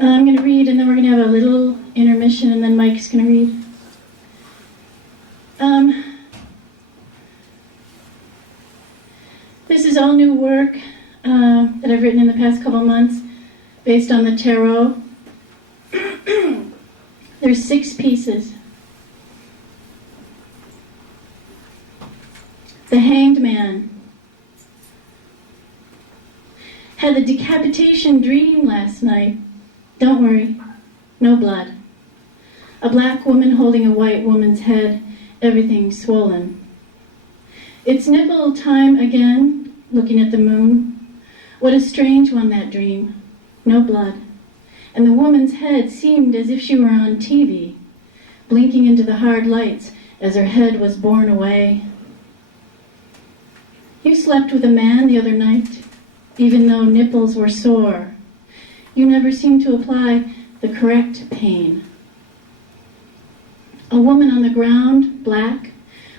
I'm going to read, and then we're going to have a little intermission, and then Mike's going to read. This is all new work that I've written in the past couple months based on the tarot. There's 6 pieces. The Hanged Man. Had the decapitation dream last night. Don't worry, no blood. A black woman holding a white woman's head, everything swollen. It's nipple time again, looking at the moon. What a strange one, that dream. No blood. And the woman's head seemed as if she were on TV, blinking into the hard lights as her head was borne away. You slept with a man the other night, even though nipples were sore. You never seemed to apply the correct pain. A woman on the ground, black,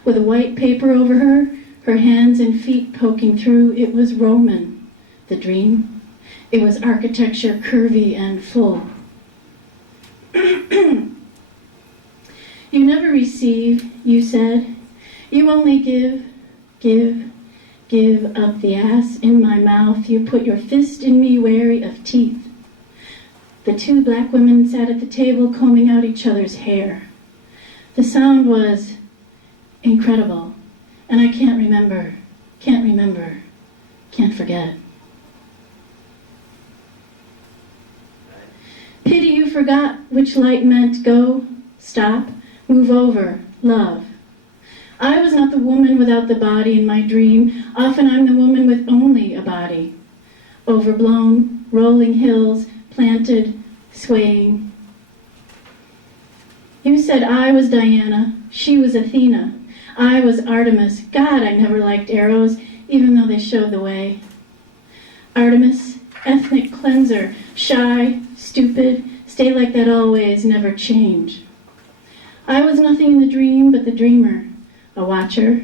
with a white paper over her, her hands and feet poking through. It was Roman, the dream. It was architecture, curvy and full. You never receive, you said. You only give up the ass in my mouth. You put your fist in me, wary of teeth. The 2 black women sat at the table, combing out each other's hair. The sound was incredible, and I can't forget. Pity you forgot which light meant go, stop, move over, love. I was not the woman without the body in my dream. Often I'm the woman with only a body. Overblown, rolling hills, planted, swaying. You said I was Diana, she was Athena. I was Artemis. God, I never liked arrows, even though they showed the way. Artemis, ethnic cleanser, shy, stupid, stay like that always, never change. I was nothing in the dream but the dreamer, a watcher,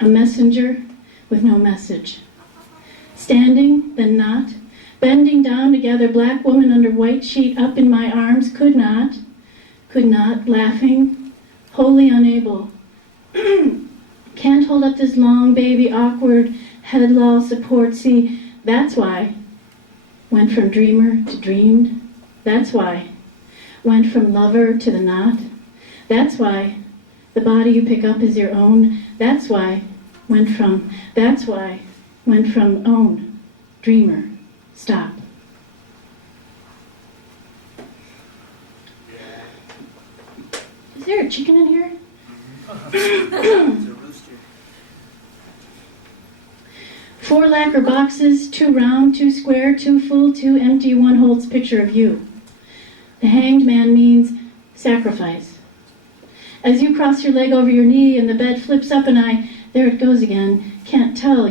a messenger with no message. Standing, then not, bending down to gather black woman under white sheet up in my arms, could not, laughing, wholly unable. Can't hold up this long baby, awkward, head loll support. See, that's why. Went from dreamer to dreamed. That's why. Went from lover to the not. That's why. The body you pick up is your own. That's why. Went from own. Dreamer. Stop. Is there a chicken in here? It's a rooster. 4 lacquer boxes, 2 round, 2 square, 2 full, 2 empty. 1 holds picture of you. The Hanged Man means sacrifice. As you cross your leg over your knee and the bed flips up and there it goes again. Can't tell,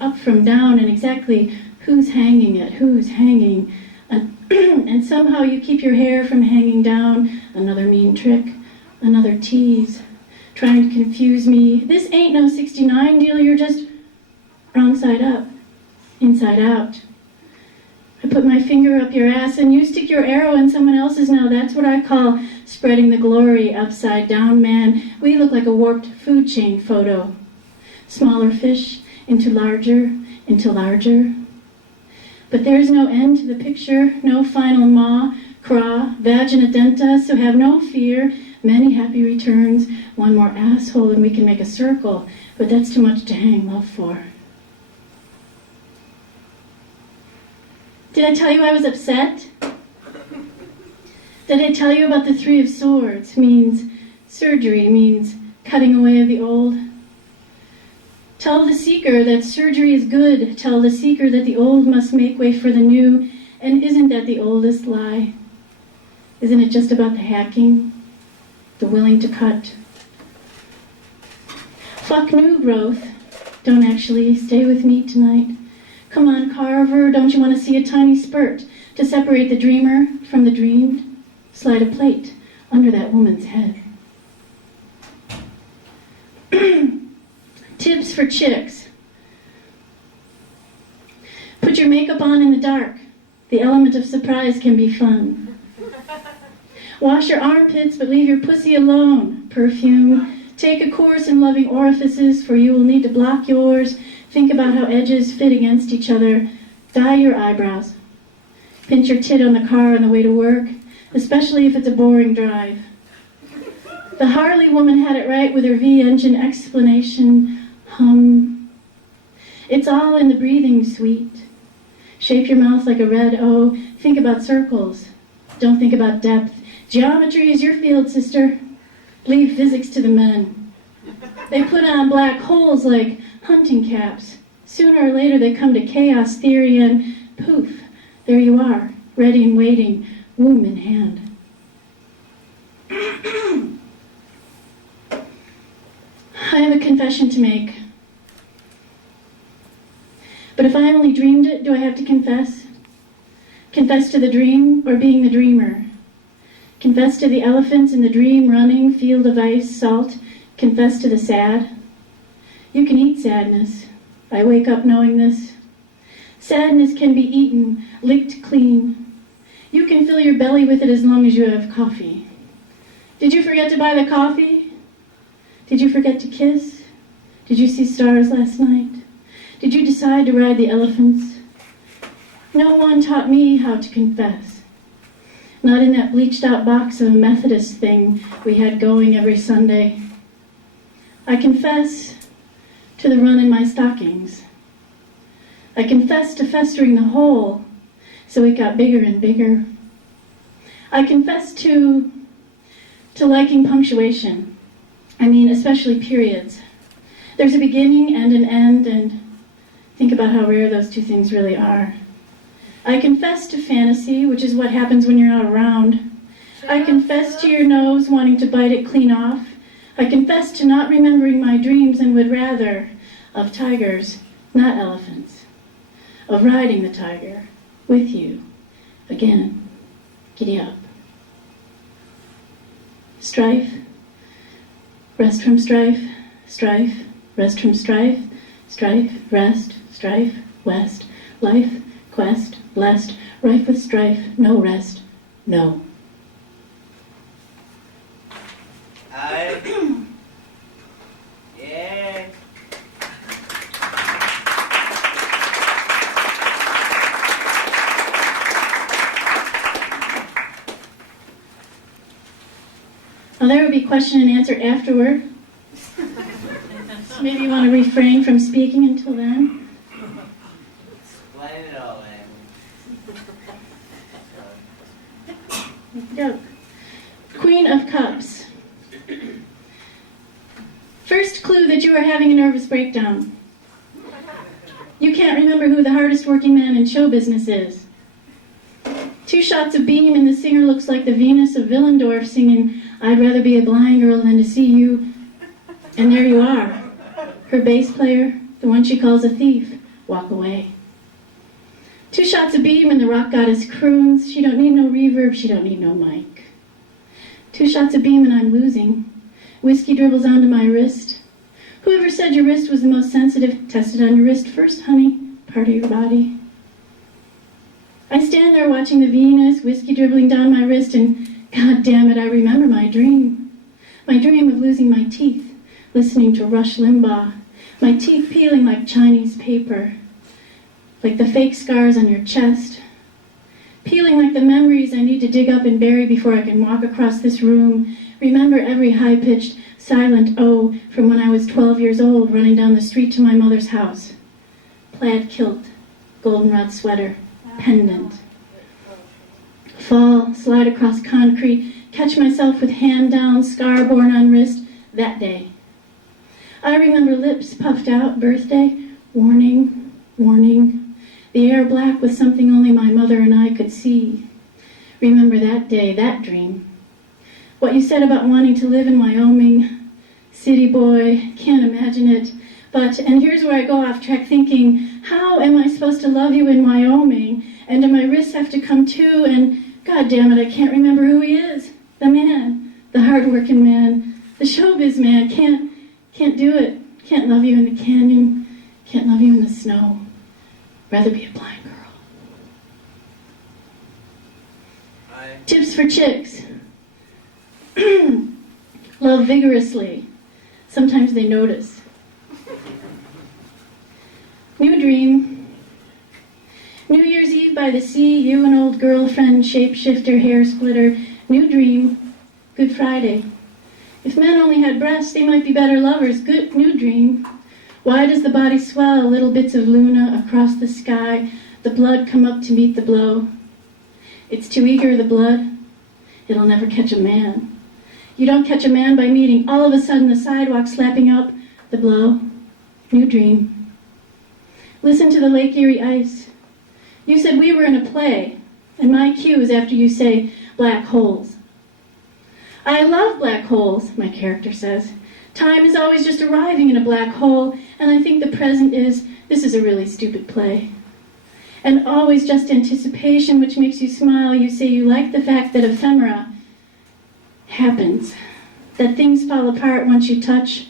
up from down and exactly who's hanging it, who's hanging. And somehow you keep your hair from hanging down. Another mean trick, another tease. Trying to confuse me. This ain't no 69 deal, you're just wrong side up, inside out. I put my finger up your ass and you stick your arrow in someone else's now. That's what I call spreading the glory upside down, man. We look like a warped food chain photo. Smaller fish into larger, But there's no end to the picture, no final maw, craw, vagina denta, so have no fear. Many happy returns, 1 more asshole and we can make a circle, but that's too much to hang love for. Did I tell you I was upset? Did I tell you about the 3 of Swords? Means surgery, means cutting away of the old. Tell the seeker that surgery is good. Tell the seeker that the old must make way for the new. And isn't that the oldest lie? Isn't it just about the hacking? The willing to cut. Fuck new growth. Don't actually stay with me tonight. Come on, Carver, don't you want to see a tiny spurt to separate the dreamer from the dreamed? Slide a plate under that woman's head. Tips for chicks. Put your makeup on in the dark. The element of surprise can be fun. Wash your armpits, but leave your pussy alone. Perfume. Take a course in loving orifices, for you will need to block yours. Think about how edges fit against each other. Dye your eyebrows. Pinch your tit on the car on the way to work, especially if it's a boring drive. The Harley woman had it right with her V-engine explanation. Hum. It's all in the breathing, sweet. Shape your mouth like a red O. Think about circles. Don't think about depth. Geometry is your field, sister. Leave physics to the men. They put on black holes like hunting caps. Sooner or later they come to chaos theory and poof, there you are, ready and waiting, womb in hand. I have a confession to make. But if I only dreamed it, do I have to confess? Confess to the dream or being the dreamer? Confess to the elephants in the dream running, field of ice, salt. Confess to the sad. You can eat sadness. I wake up knowing this. Sadness can be eaten, licked clean. You can fill your belly with it as long as you have coffee. Did you forget to buy the coffee? Did you forget to kiss? Did you see stars last night? Did you decide to ride the elephants? No one taught me how to confess. Not in that bleached out box of a Methodist thing we had going every Sunday. I confess to the run in my stockings. I confess to festering the hole so it got bigger and bigger. I confess to liking punctuation. I mean, especially periods. There's a beginning and an end, and think about how rare those two things really are. I confess to fantasy, which is what happens when you're not around. I confess to your nose wanting to bite it clean off. I confess to not remembering my dreams and would rather of tigers, not elephants. Of riding the tiger with you again. Giddy up. Strife, rest from strife, strife, rest from strife, strife, rest, strife, west, life, quest, blessed, rife with strife, no rest, no. Yeah. Well, there will be question and answer afterward. So maybe you want to refrain from speaking until then. Explain it all, man. Joke. Queen of Cups. First clue that you are having a nervous breakdown. You can't remember who the hardest working man in show business is. 2 shots of beam and the singer looks like the Venus of Willendorf singing, I'd rather be a blind girl than to see you. And there you are. Her bass player, the one she calls a thief, walk away. 2 shots of beam and the rock goddess croons. She don't need no reverb, she don't need no mic. 2 shots of beam and I'm losing. Whiskey dribbles onto my wrist. Whoever said your wrist was the most sensitive, test it on your wrist first, honey, part of your body. I stand there watching the Venus, whiskey dribbling down my wrist, and God damn it, I remember my dream. My dream of losing my teeth, listening to Rush Limbaugh. My teeth peeling like Chinese paper, like the fake scars on your chest. Peeling like the memories I need to dig up and bury before I can walk across this room. Remember every high-pitched, silent O from when I was 12 years old, running down the street to my mother's house. Plaid kilt, goldenrod sweater, pendant. Fall, slide across concrete, catch myself with hand down, scar born on wrist, that day. I remember lips puffed out, birthday, warning, warning. The air black with something only my mother and I could see. Remember that day, that dream. What you said about wanting to live in Wyoming. City boy, can't imagine it. But, and here's where I go off track thinking, how am I supposed to love you in Wyoming? And do my wrists have to come too? And God damn it, I can't remember who he is. The man, the hard-working man, the showbiz man, can't do it. Can't love you in the canyon, can't love you in the snow. Rather be a blind girl. Aye. Tips for chicks. Love vigorously. Sometimes they notice. New dream. New Year's Eve by the sea, you and old girlfriend, shapeshifter, hair splitter. New dream. Good Friday. If men only had breasts, they might be better lovers. Good new dream. Why does the body swell? Little bits of Luna across the sky. The blood come up to meet the blow. It's too eager, the blood. It'll never catch a man. You don't catch a man by meeting all of a sudden the sidewalk slapping up the blow. New dream. Listen to the Lake Erie ice. You said we were in a play, and my cue is after you say black holes. I love black holes, my character says. Time is always just arriving in a black hole, and I think the present is, this is a really stupid play. And always just anticipation, which makes you smile. You say you like the fact that ephemera happens, that things fall apart once you touch,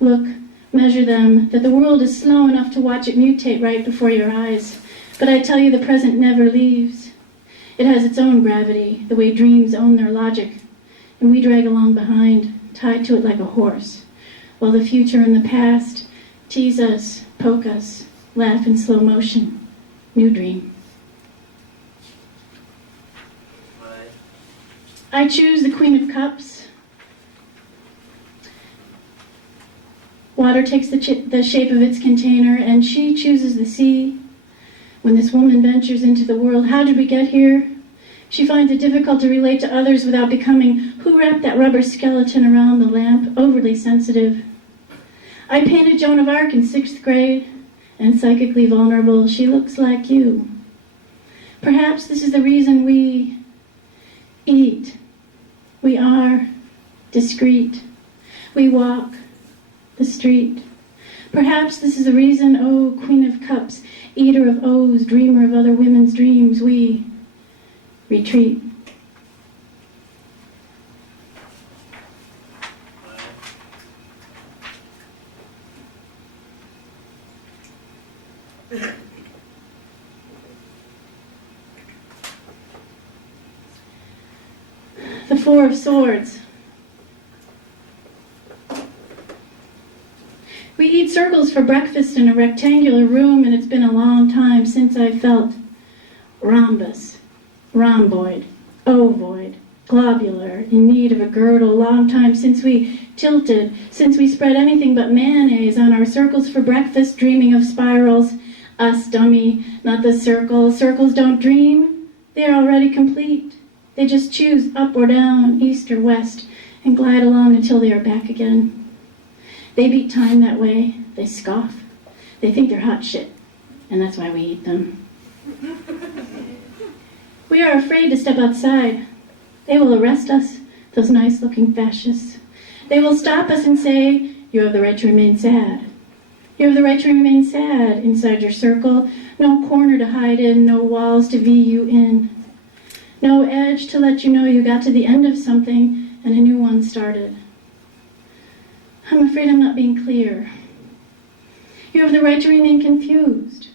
look, measure them, that the world is slow enough to watch it mutate right before your eyes. But I tell you, the present never leaves. It has its own gravity, the way dreams own their logic, and we drag along behind, tied to it like a horse, while the future and the past tease us, poke us, laugh in slow motion. New dream. Aye. I choose the Queen of Cups. Water takes the shape of its container, and she chooses the sea. When this woman ventures into the world, how did we get here? She finds it difficult to relate to others without becoming, who wrapped that rubber skeleton around the lamp, overly sensitive. I painted Joan of Arc in 6th grade, and psychically vulnerable, she looks like you. Perhaps this is the reason we eat. We are discreet. We walk the street. Perhaps this is the reason, oh, Queen of Cups, eater of O's, dreamer of other women's dreams, we retreat. The Four of Swords. We eat circles for breakfast in a rectangular room, and it's been a long time since I felt rhombus, rhomboid, ovoid, globular, in need of a girdle. Long time since we tilted, since we spread anything but mayonnaise on our circles for breakfast, dreaming of spirals. Us, dummy, not the circle. Circles don't dream. They are already complete. They just choose up or down, east or west, and glide along until they are back again. They beat time that way. They scoff. They think they're hot shit, and that's why we eat them. We are afraid to step outside. They will arrest us, those nice-looking fascists. They will stop us and say, you have the right to remain sad. You have the right to remain sad inside your circle. No corner to hide in, no walls to view you in. No edge to let you know you got to the end of something and a new one started. I'm afraid I'm not being clear. You have the right to remain confused.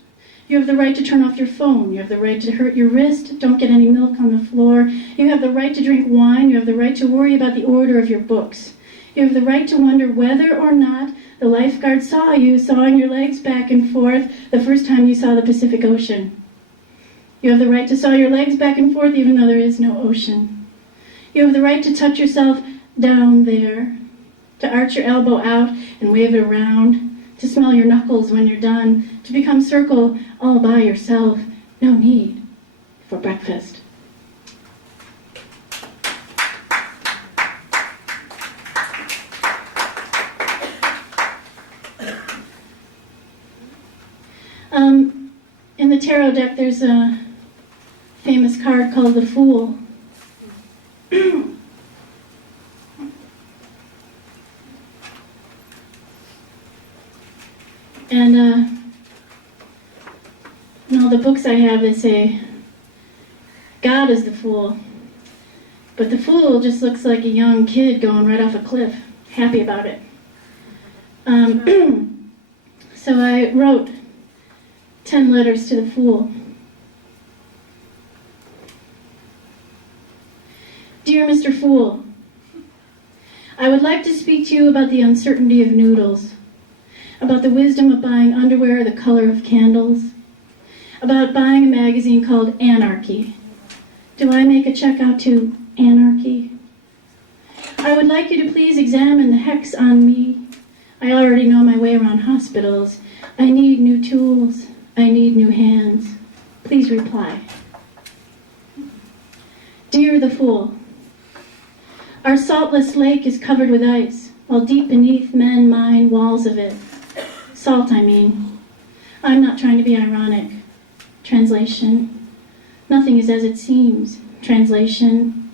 You have the right to turn off your phone. You have the right to hurt your wrist. Don't get any milk on the floor. You have the right to drink wine. You have the right to worry about the order of your books. You have the right to wonder whether or not the lifeguard saw you sawing your legs back and forth the first time you saw the Pacific Ocean. You have the right to saw your legs back and forth even though there is no ocean. You have the right to touch yourself down there, to arch your elbow out and wave it around, to smell your knuckles when you're done, to become circle all by yourself. No need for breakfast. In the tarot deck, there's a famous card called the Fool. And in all the books I have, they say, God is the fool. But the fool just looks like a young kid going right off a cliff, happy about it. So I wrote 10 letters to the fool. Dear Mr. Fool, I would like to speak to you about the uncertainty of noodles, about the wisdom of buying underwear the color of candles, about buying a magazine called Anarchy. Do I make a check out to Anarchy? I would like you to please examine the hex on me. I already know my way around hospitals. I need new tools. I need new hands. Please reply. Dear the Fool, our saltless lake is covered with ice, while deep beneath men mine walls of it. Salt, I mean. I'm not trying to be ironic. Translation. Nothing is as it seems. Translation.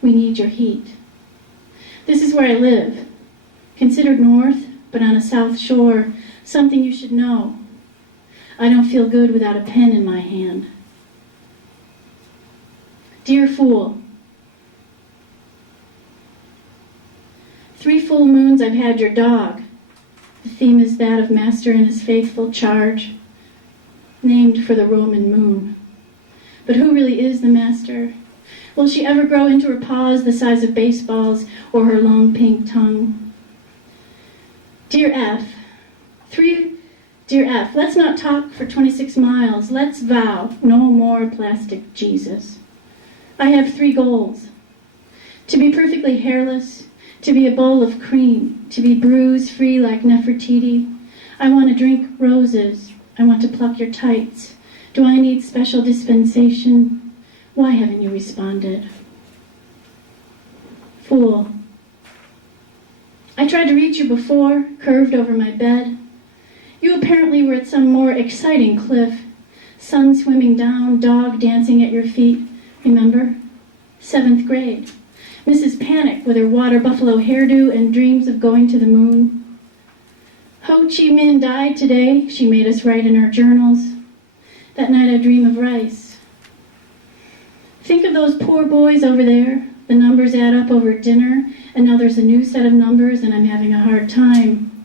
We need your heat. This is where I live. Considered north, but on a south shore. Something you should know. I don't feel good without a pen in my hand. Dear Fool, 3 full moons I've had your dog. The theme is that of Master and his faithful charge, named for the Roman moon. But who really is the Master? Will she ever grow into her paws the size of baseballs or her long pink tongue? Dear F, Dear F, let's not talk for 26 miles. Let's vow no more plastic Jesus. I have 3 goals. To be perfectly hairless, to be a bowl of cream, to be bruise-free like Nefertiti. I want to drink roses. I want to pluck your tights. Do I need special dispensation? Why haven't you responded? Fool. I tried to reach you before, curved over my bed. You apparently were at some more exciting cliff. Sun swimming down, dog dancing at your feet. Remember? 7th grade. Mrs. Panic with her water buffalo hairdo and dreams of going to the moon. Ho Chi Minh died today, she made us write in our journals. That night I dream of rice. Think of those poor boys over there. The numbers add up over dinner, and now there's a new set of numbers and I'm having a hard time.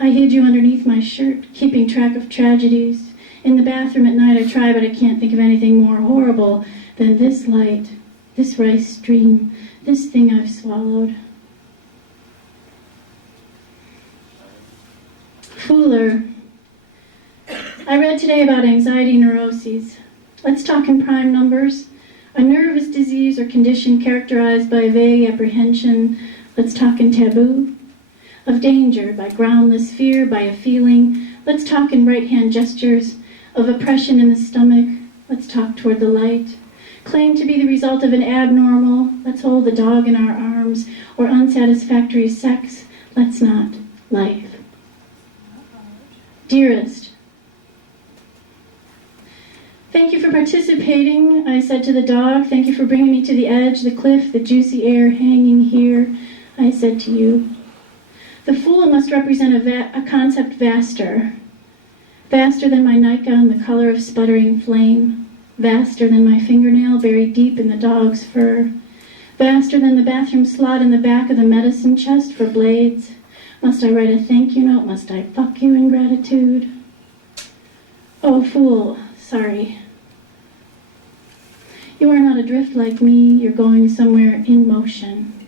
I hid you underneath my shirt, keeping track of tragedies. In the bathroom at night I try, but I can't think of anything more horrible than this light, this rice stream, this thing I've swallowed. Fooler. I read today about anxiety neuroses. Let's talk in prime numbers. A nervous disease or condition characterized by vague apprehension. Let's talk in taboo. Of danger, by groundless fear, by a feeling. Let's talk in right-hand gestures. Of oppression in the stomach. Let's talk toward the light. Claim to be the result of an abnormal. Let's hold the dog in our arms. Or unsatisfactory sex. Let's not. Life. Dearest, thank you for participating, I said to the dog. Thank you for bringing me to the edge, the cliff, the juicy air hanging here, I said to you. The fool must represent a concept vaster than my nightgown, the color of sputtering flame, vaster than my fingernail buried deep in the dog's fur, vaster than the bathroom slot in the back of the medicine chest for blades. Must I write a thank you note? Must I fuck you in gratitude? Oh, fool, sorry. You are not adrift like me. You're going somewhere in motion.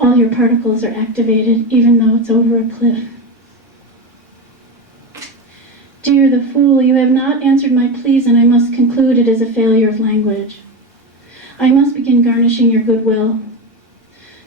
All your particles are activated, even though it's over a cliff. Dear the fool, you have not answered my pleas, and I must conclude it is a failure of language. I must begin garnishing your goodwill.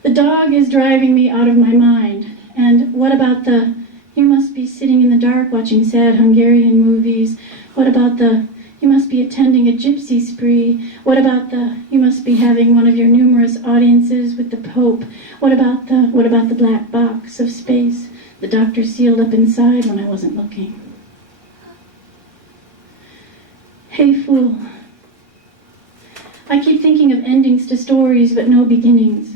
The dog is driving me out of my mind. And what about the, you must be sitting in the dark watching sad Hungarian movies? What about the, you must be attending a gypsy spree? What about the, you must be having one of your numerous audiences with the Pope? What about the black box of space the doctor sealed up inside when I wasn't looking? Hey, fool. I keep thinking of endings to stories, but no beginnings.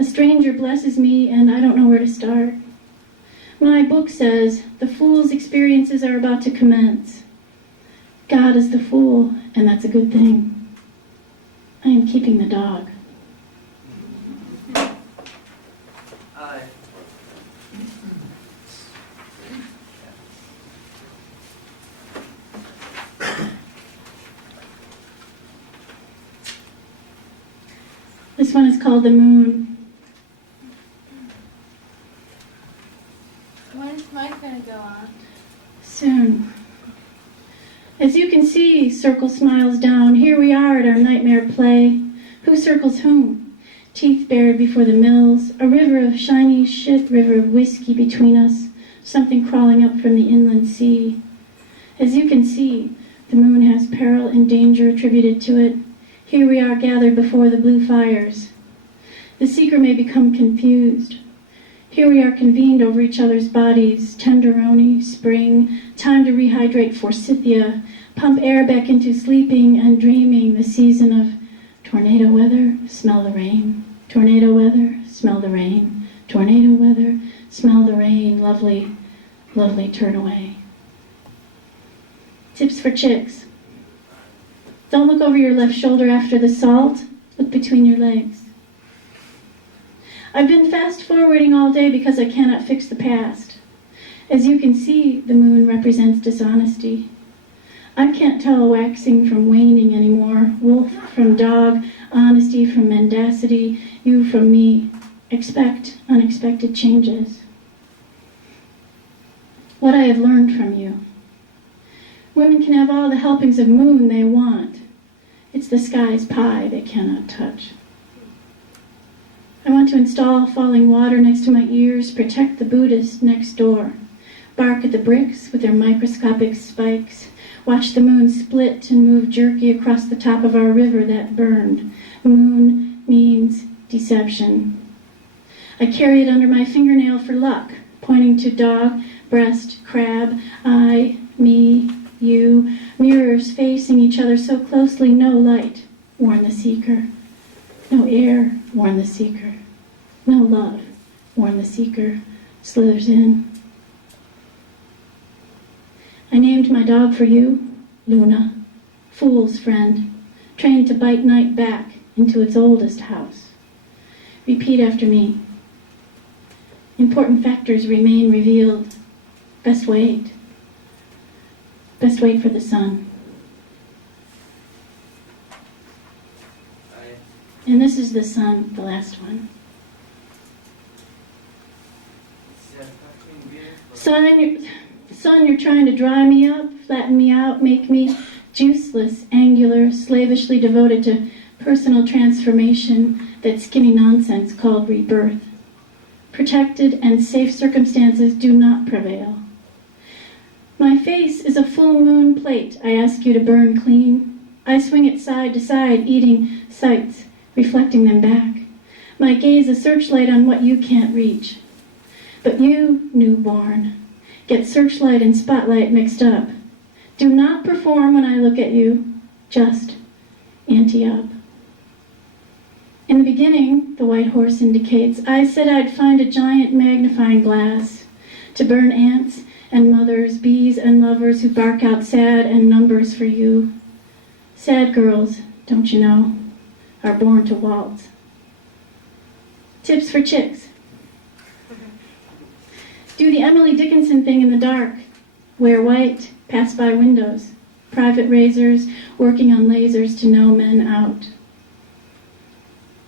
A stranger blesses me, and I don't know where to start. My book says, the fool's experiences are about to commence. God is the fool, and that's a good thing. I am keeping the dog. This one is called The Moon. When is Mike gonna go on? Soon. As you can see, Circle smiles down. Here we are at our nightmare play. Who circles whom? Teeth bared before the mills. A river of shiny shit, river of whiskey between us. Something crawling up from the inland sea. As you can see, the moon has peril and danger attributed to it. Here we are gathered before the blue fires. The seeker may become confused. Here we are convened over each other's bodies, tenderoni, spring, time to rehydrate forsythia, pump air back into sleeping and dreaming, the season of tornado weather, smell the rain, tornado weather, smell the rain, tornado weather, smell the rain, lovely, lovely, turn away. Tips for chicks. Don't look over your left shoulder after the salt, look between your legs. I've been fast-forwarding all day because I cannot fix the past. As you can see, the moon represents dishonesty. I can't tell waxing from waning anymore, wolf from dog, honesty from mendacity, you from me. Expect unexpected changes. What I have learned from you. Women can have all the helpings of moon they want. It's the sky's pie they cannot touch. I want to install falling water next to my ears, protect the Buddhist next door, bark at the bricks with their microscopic spikes, watch the moon split and move jerky across the top of our river that burned. Moon means deception. I carry it under my fingernail for luck, pointing to dog, breast, crab, I, me, you, mirrors facing each other so closely, no light, warn the seeker. No air, warn the seeker. No love, warn the seeker, slithers in. I named my dog for you, Luna, fool's friend, trained to bite night back into its oldest house. Repeat after me. Important factors remain revealed. Best wait. Best wait for the sun. And this is the sun, the last one. Sun, you're trying to dry me up, flatten me out, make me juiceless, angular, slavishly devoted to personal transformation, that skinny nonsense called rebirth. Protected and safe circumstances do not prevail. My face is a full moon plate I ask you to burn clean. I swing it side to side, eating sights, reflecting them back. My gaze a searchlight on what you can't reach. But you, newborn, get searchlight and spotlight mixed up. Do not perform when I look at you, just ante up. In the beginning, the white horse indicates, I said I'd find a giant magnifying glass to burn ants and mothers, bees and lovers who bark out sad and numbers for you. Sad girls, don't you know, are born to waltz. Tips for chicks. Do the Emily Dickinson thing in the dark. Wear white, pass by windows, private razors, working on lasers to know men out.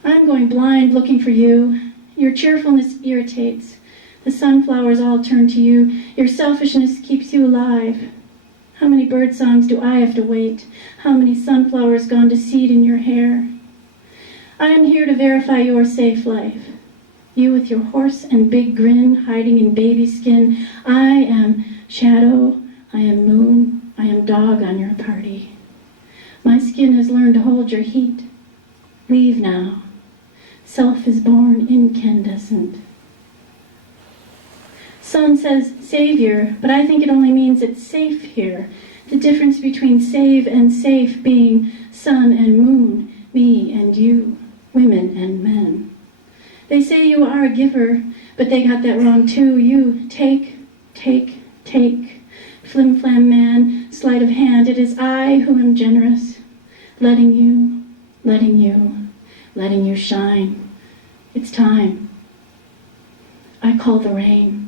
I'm going blind looking for you. Your cheerfulness irritates. The sunflowers all turn to you. Your selfishness keeps you alive. How many bird songs do I have to wait? How many sunflowers gone to seed in your hair? I am here to verify your safe life. You with your horse and big grin hiding in baby skin. I am shadow, I am moon, I am dog on your party. My skin has learned to hold your heat. Leave now. Self is born incandescent. Sun says savior, but I think it only means it's safe here. The difference between save and safe being sun and moon, me and you, women and men. They say you are a giver, but they got that wrong too. You take, take, take. Flim-flam man, sleight of hand. It is I who am generous, letting you, letting you, letting you shine. It's time. I call the rain.